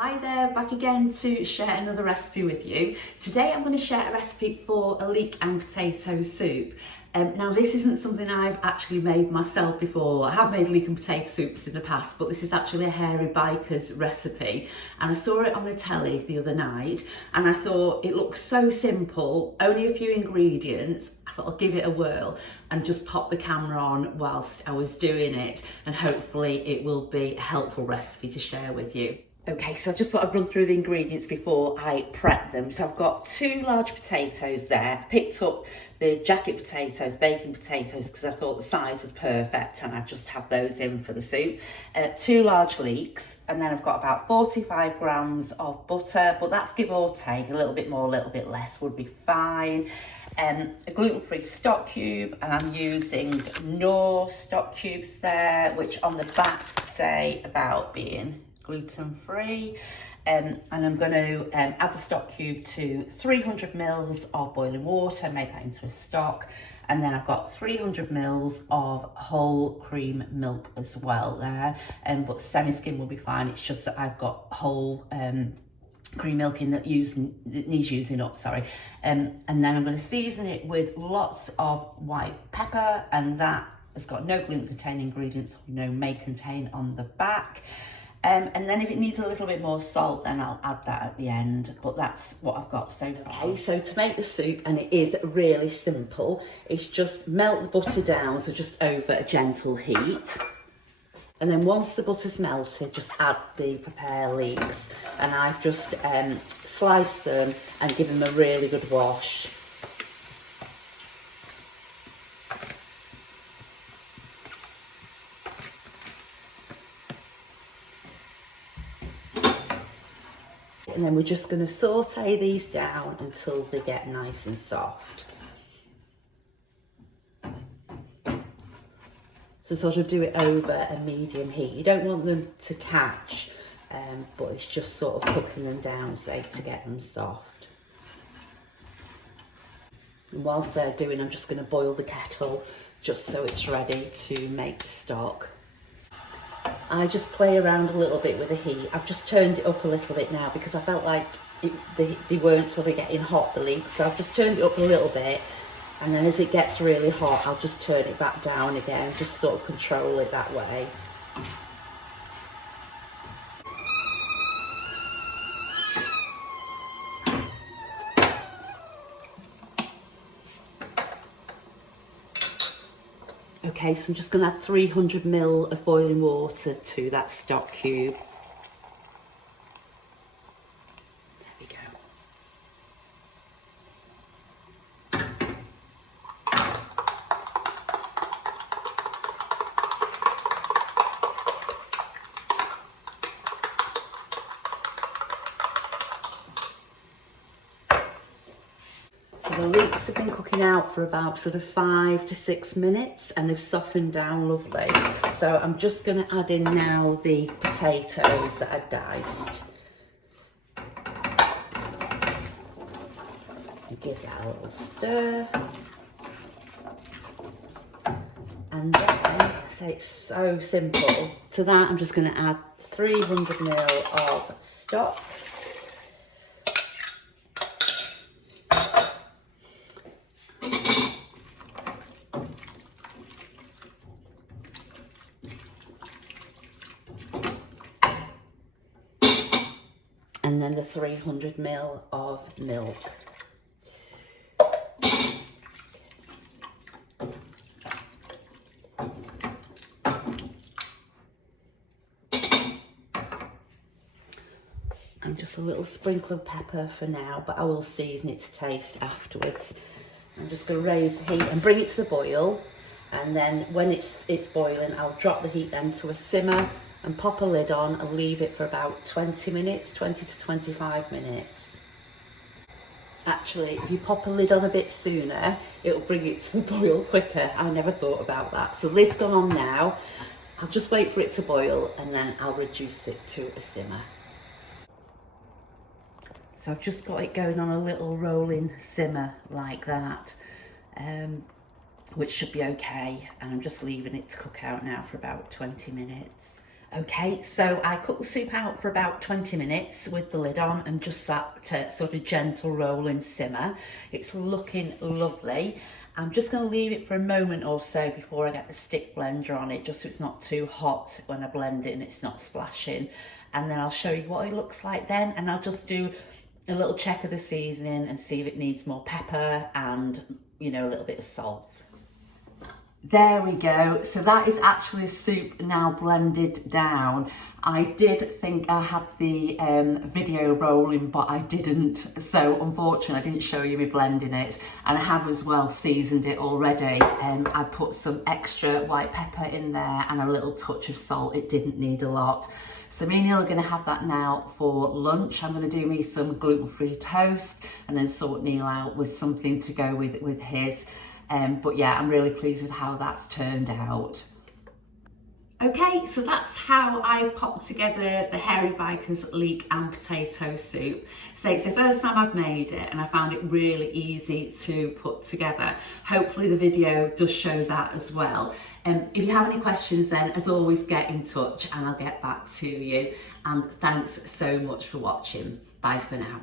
Hi there, back again to share another recipe with you. Today I'm going to share a recipe for a leek and potato soup. Now this isn't something I've actually made myself before. I have made leek and potato soups in the past, but this is actually a hairy biker's recipe. And I saw it on the telly the other night and I thought it looks so simple, only a few ingredients. I thought I'll give it a whirl and just pop the camera on whilst I was doing it, and hopefully it will be a helpful recipe to share with you. Okay, so I just thought I'd run through the ingredients before I prep them. So I've got 2 large potatoes there. I picked up the jacket potatoes, baking potatoes, because I thought the size was perfect and I'd just have those in for the soup. 2 large leeks, and then I've got about 45 grams of butter, but that's give or take, a little bit more, a little bit less would be fine. A gluten-free stock cube, and I'm using Knorr stock cubes there, which on the back say about being gluten-free. And I'm going to add the stock cube to 300 mils of boiling water, make that into a stock, and then I've got 300 mils of whole cream milk as well there, but semi-skim will be fine. It's just that I've got whole cream milk in that needs using up, sorry. And then I'm going to season it with lots of white pepper, and that has got no gluten containing ingredients, may contain on the back. And then if it needs a little bit more salt, then I'll add that at the end, but that's what I've got so far. Okay, so to make the soup, and it is really simple, it's just melt the butter down, so just over a gentle heat. And then once the butter's melted, just add the prepared leeks. And I've just sliced them and given them a really good wash. And then we're just going to saute these down until they get nice and soft. So sort of do it over a medium heat. You don't want them to catch, but it's just sort of cooking them down, say, to get them soft. And whilst they're doing, I'm just going to boil the kettle just so it's ready to make the stock. I just play around a little bit with the heat. I've just turned it up a little bit now because I felt like they weren't sort of getting hot, the leeks, so I've just turned it up a little bit, and then as it gets really hot I'll just turn it back down again, just sort of control it that way. Okay, so I'm just going to add 300 ml of boiling water to that stock cube. There we go. The leeks have been cooking out for about sort of 5 to 6 minutes and they've softened down lovely. So I'm just going to add in now the potatoes that I diced. And give that a little stir. And then, say it's so simple. To that I'm just going to add 300 ml of stock. And then the 300 ml of milk. And just a little sprinkle of pepper for now, but I will season it to taste afterwards. I'm just going to raise the heat and bring it to the boil, and then when it's boiling I'll drop the heat then to a simmer and pop a lid on and leave it for about 20 minutes, 20 to 25 minutes. Actually, if you pop a lid on a bit sooner, it'll bring it to the boil quicker. I never thought about that. So lid's gone on now. I'll just wait for it to boil and then I'll reduce it to a simmer. So I've just got it going on a little rolling simmer like that. which should be okay, and I'm just leaving it to cook out now for about 20 minutes. Okay, so I cooked the soup out for about 20 minutes with the lid on and just that sort of gentle rolling simmer. It's looking lovely. I'm just going to leave it for a moment or so before I get the stick blender on it, just so it's not too hot when I blend it and it's not splashing. And then I'll show you what it looks like then, and I'll just do a little check of the seasoning and see if it needs more pepper and, you know, a little bit of salt. There we go. So that is actually soup now blended down. I did think I had the video rolling, but I didn't. So unfortunately, I didn't show you me blending it. And I have as well seasoned it already. I put some extra white pepper in there and a little touch of salt. It didn't need a lot. So me and Neil are going to have that now for lunch. I'm going to do me some gluten-free toast and then sort Neil out with something to go with his. But yeah, I'm really pleased with how that's turned out. Okay, so that's how I popped together the Hairy Biker's leek and potato soup. So it's the first time I've made it and I found it really easy to put together. Hopefully the video does show that as well. If you have any questions then, as always, get in touch and I'll get back to you. And thanks so much for watching. Bye for now.